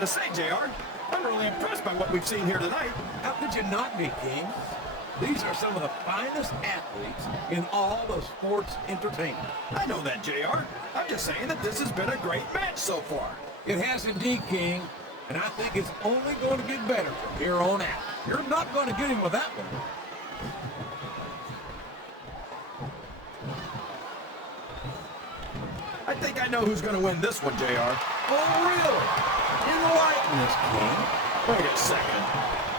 got to say, JR. I'm really impressed by what we've seen here tonight. How could you not be, King? These are some of the finest athletes in all of sports entertainment. I know that, JR. I'm just saying that this has been a great match so far. It has indeed, King, and I think it's only going to get better from here on out. You're not going to get him with that one. I think I know who's going to win this one, JR. Oh, really? Enlighten us, King. Wait a second.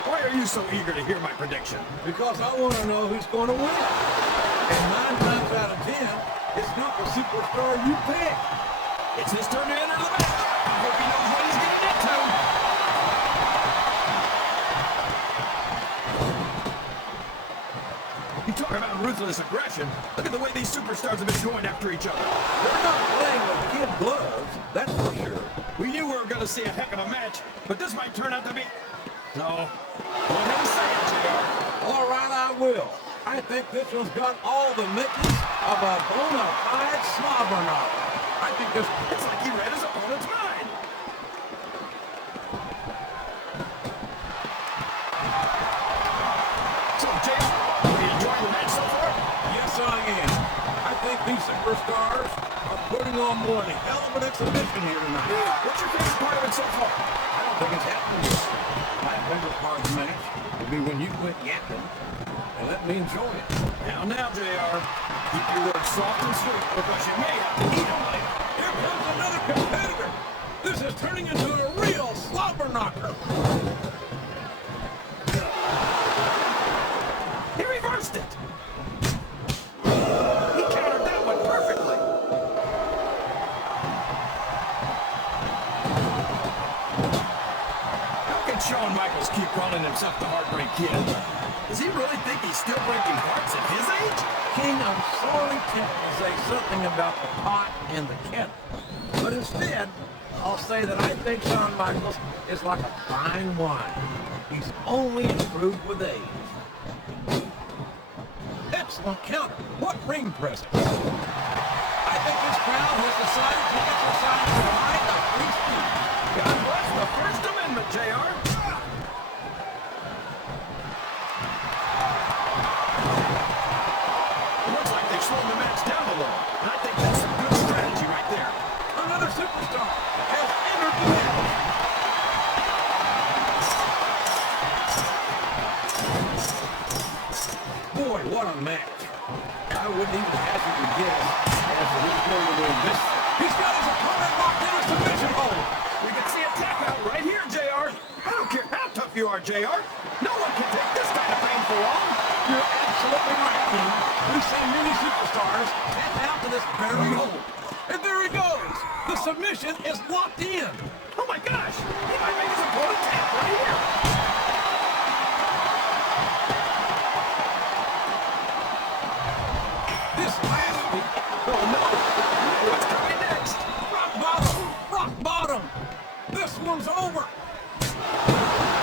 Why are you so eager to hear my prediction? Because I want to know who's going to win. And 9 times out of 10, it's not the superstar you pick. It's his turn to enter the match. I hope he knows what he's getting into. You talk about ruthless aggression. Look at the way these superstars have been going after each other. They're not playing with kid gloves, that's for sure. We knew we were going to see a heck of a match, but this might turn out to be... No. Go ahead and say it, JR. All right, I will. I think this one's got all the makings of a bona fide slobber knocker. I think this... It's like he read his opponent's mind. So, JR, are you enjoying the match so far? Yes, I am. I think these superstars are putting on one hell of an exhibition here tonight. What's your favorite part of it so far? I don't think it's happening yet. My favorite part of the match will be when you quit yapping and let me enjoy it. Now, JR. Keep your words soft and sweet because you may have to eat them later. Here comes another competitor. This is turning into a real slobber knocker. He reversed it. He countered that one perfectly. How can Shawn Michaels keep calling himself the Heartbreak Kid? Does he really think he's still breaking hearts at his age? King, I'm sorely tempted to say something about the pot and the kettle. But instead, I'll say that I think Shawn Michaels is like a fine wine. He's only improved with age. Excellent counter. What ring presence. I think this crowd has decided to exercise the right of free speech. God bless the First Amendment, JR. Looks like they've slowed the match down a little. And I think that's some good strategy right there. Another superstar has entered the match. Boy, what a match. I wouldn't even hazard to guess as to who's going to win this. He's got his opponent locked in a submission hold. We can see a tap out right here, JR. I don't care how tough you are, JR. No one can take this kind of pain for long. You're absolutely right, King. We've seen many superstars tap out to this very hold. And there he goes. The submission is locked in. Oh my gosh! He might make his opponent tap right here. This Lashley. Oh no! What's coming next? Rock bottom. Rock bottom. This one's over.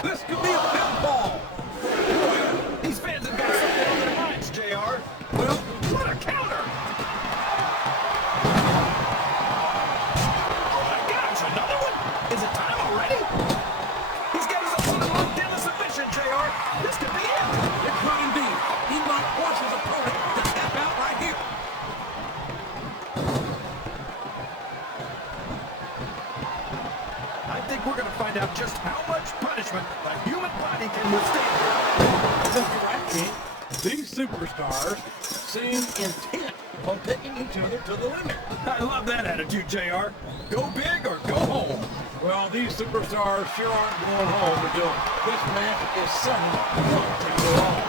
This could be a pinfall. These fans have got something on their minds, JR. Well, What a counter! Oh my gosh, another one? Is it time already? He's got his opponent locked in the submission, JR. This could be it. it could indeed. He might force his opponent to tap out right here. I think we're going to find out just how much punishment the human body can withstand. That's right, King. These superstars seem intent on taking each other to the limit. I love that attitude, JR. Go big or go home. Well, these superstars sure aren't going home until this match is settled once and for all.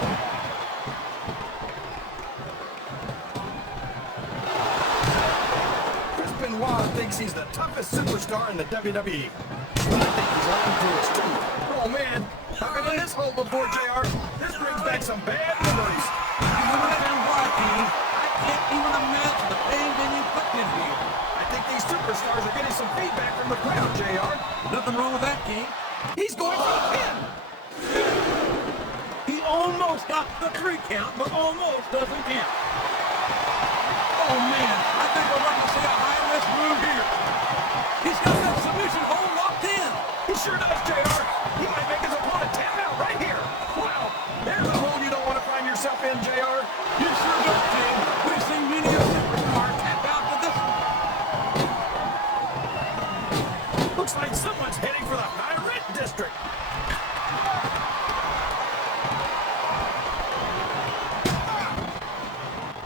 Benoit thinks he's the toughest superstar in the WWE. But I think he's lying to us too. Oh man, I've been in this hole before, JR. This brings back some bad memories. You understand why, King? I can't even imagine the pain being inflicted here. I think these superstars are getting some feedback from the crowd, JR. Nothing wrong with that, King. He's going for the pin. He almost got the 3 count, but almost doesn't count. Oh man, I think we're going to see a high-risk move here. He's got that submission hold locked in. He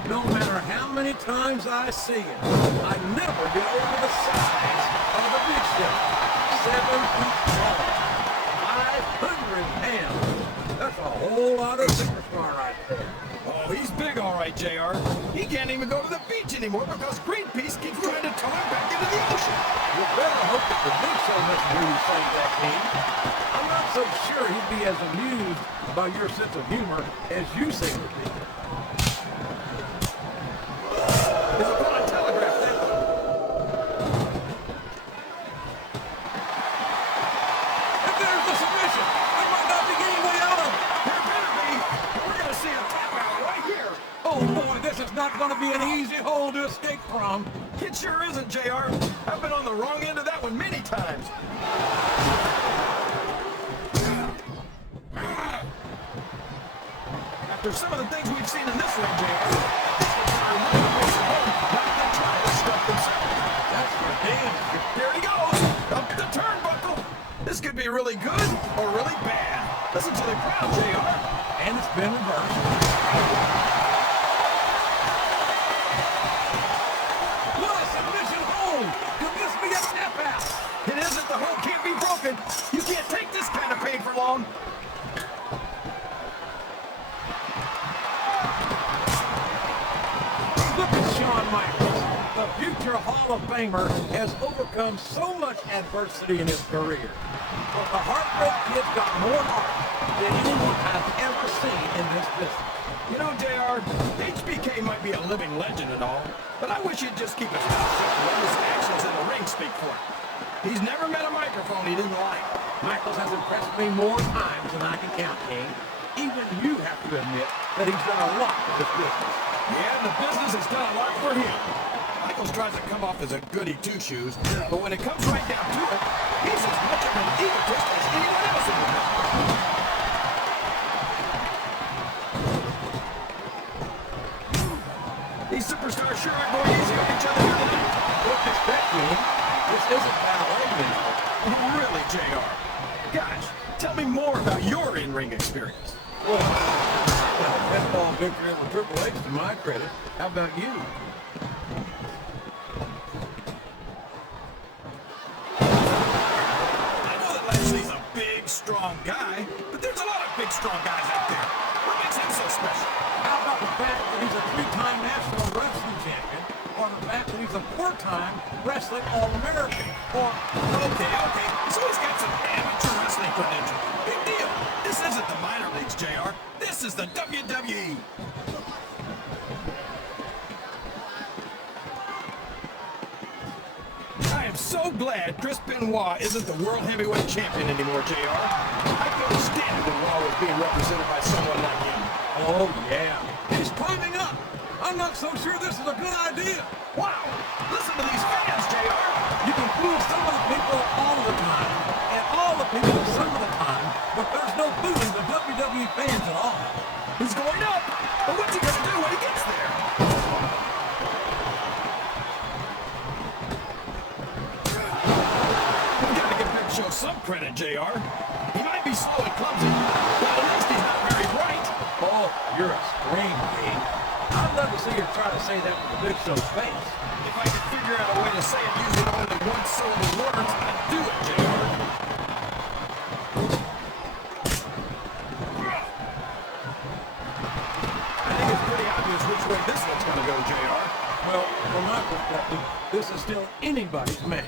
No matter how many times I see it, I never get over the size of the Big Show. 7 feet tall, 500 pounds. That's a whole lot of superstar right there. Oh, he's big all right, JR. He can't even go to the beach anymore because Greenpeace keeps trying to tow him back into the ocean. You better hope that the Big Show doesn't really save that team. I'm not so sure he'd be as amused by your sense of humor as you seem to be. There's a put on telegraph there. And there's the submission. There might not be any way out of it. There better be. We're going to see a tap out right here. Oh boy, this is not going to be an easy hole to escape from. It sure isn't, JR. I've been on the wrong end of that one many times. After some of the things we've seen in this ring, JR, That's for damn sure. here he goes. Up the turnbuckle. This could be really good or really bad. Listen to the crowd, JR. And it's been reversed. What a submission hold! Could this be a tap out? It isn't. The hold can't be broken. You can't take this kind of pain for long. Look at Shawn Michaels. The future Hall of Famer has overcome so much adversity in his career. But the Heartbreak Kid's got more heart than anyone I've ever seen in this business. You know, JR, HBK might be a living legend and all, but I wish he'd just keep his mouth shut and let his actions in the ring speak for him. He's never met a microphone he didn't like. Michaels has impressed me more times than I can count, King. Even you have to admit that he's done a lot for this business. Yeah, the business has done a lot for him. Michaels tries to come off as a goody two-shoes, but when it comes right down to it, he's as much of an egotist as anyone else in the business. These superstars sure are going easy on each other here tonight. Don't expect me. This isn't ballet anymore. Really, JR? Gosh, tell me more about your in-ring experience. Well, pinfall victory in the Triple H to my credit. How about you? I know that Lashley's a big, strong guy, but there's a lot of big, strong guys out there. What makes him so special? How about the fact that he's a 3-time national wrestling champion, or the fact that he's a 4-time wrestling All-American, or... Okay. So he's got some amateur wrestling credentials. Big deal. This isn't the minor leagues, JR. This is the WWE. I am so glad Chris Benoit isn't the World Heavyweight Champion anymore, JR. I couldn't stand it when Raw was being represented by someone like him. Oh, yeah. He's climbing up. I'm not so sure this is a good idea. Wow! Listen to these fans, JR. You can fool some of the people all the time, and all the people some of the time, but there's no fooling the WWE fans at all. He's going up. But what's he going to do when he gets there? We got to give Big Show some credit, JR. He might be slow and clumsy, but at least he's not very bright. Oh, you're a scream king. I'd love to see you try to say that with the Big Show's face. If I could figure out a way to say it using only one-syllable words, I'd do it, JR. I think it's pretty obvious which way this one's going to go, JR. Well, from my perspective, this is still anybody's match.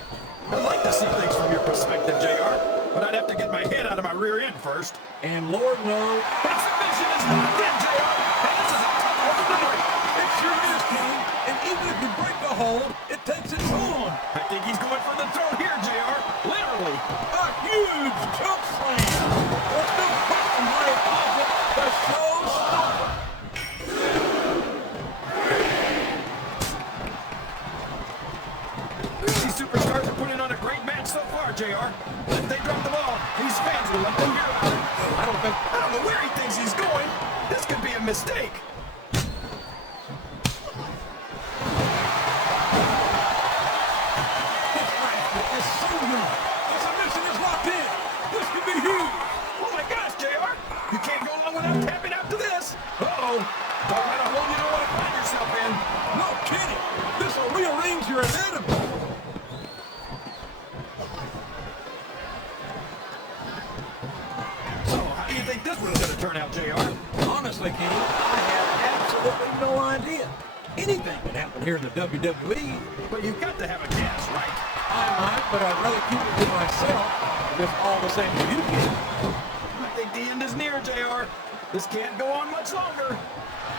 I'd like to see things from your perspective, JR, but I'd have to get my head out of my rear end first. And Lord knows, That submission is locked in, JR. And this is a tough one to break. it sure is, King. And even if you break the hold, it takes its toll. I think he's going for the throat here, JR. Literally. A huge choke slam. There's no question why it calls it the showstopper. These superstars are putting on a great match so far, JR. But if they drop the ball, these fans will let them hear about it. I don't know where he thinks he's going. This could be a mistake. This match is so young. The submission is locked in. This could be huge. Oh my gosh, JR. You can't go long without tapping out to this. Uh-oh. Talk about a hole you don't want to find yourself Anything can happen here in the WWE. But you've got to have a guess, right? I might, but I'd rather keep it to myself if it's all the same to you kids. I think the end is near, JR. This can't go on much longer.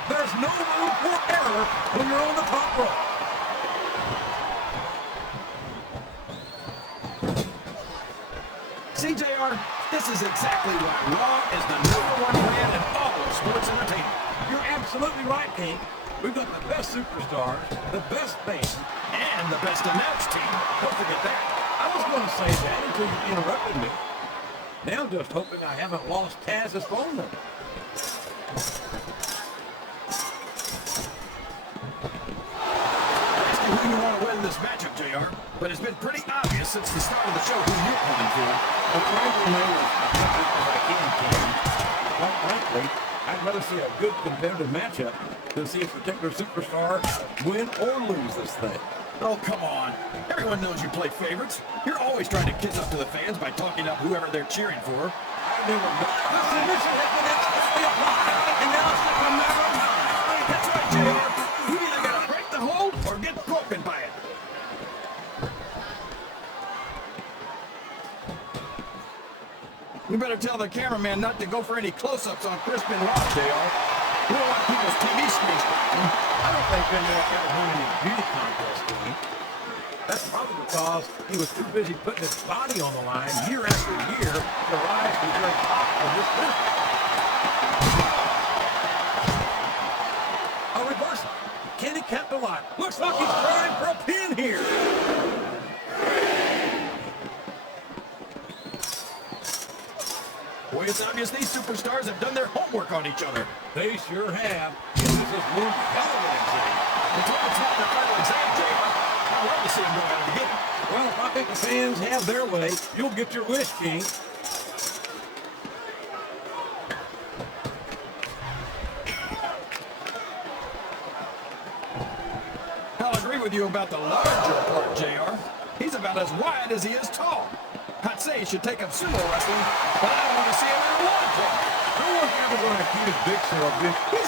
There's no room for error when you're on the top rope. See, JR, this is exactly why Raw is the #1 brand in all of sports entertainment. You're absolutely right, King. We've got the best superstars, the best fans, And the best announced team. Don't forget that. I was going to say that until you interrupted me. Now I'm just hoping I haven't lost Taz's phone number. Ask you who you want to win this matchup, JR, but it's been pretty obvious since the start of the show who you're coming for. I'm trying to know as much as I can, King. Quite frankly, I'd rather see a good competitive matchup than see a particular superstar win or lose this thing. Oh, come on. Everyone knows you play favorites. You're always trying to kiss up to the fans by talking up whoever they're cheering for. I never know. The submission has been explicitly applied, and now it's just a matter of time. That's right, JR. You either got to break the hold or get broken by it. You better tell the cameraman not to go for any close-ups on Chris Benoit, JR. We don't want people's TV screens cracking. I don't think Benoit ever won any beauty contest, did he? That's probably because he was too busy putting his body on the line year after year to rise to the very top of this business. A reversal. Kenny kept alive. Looks like he's trying for a pin here. Boy, it's obvious these superstars have done their homework on each other. They sure have. And this is one hell of an exam. Until it's not their final exam, JR. I'd love to see them go out and get it. Well, if I think the fans have their way, you'll get your wish, King. I'll agree with you about the larger part, JR. He's about as wide as he is tall. I'd say he should take up sumo wrestling, but I don't want to see him in a water park. No one's ever going to accuse Big Sir of being. He's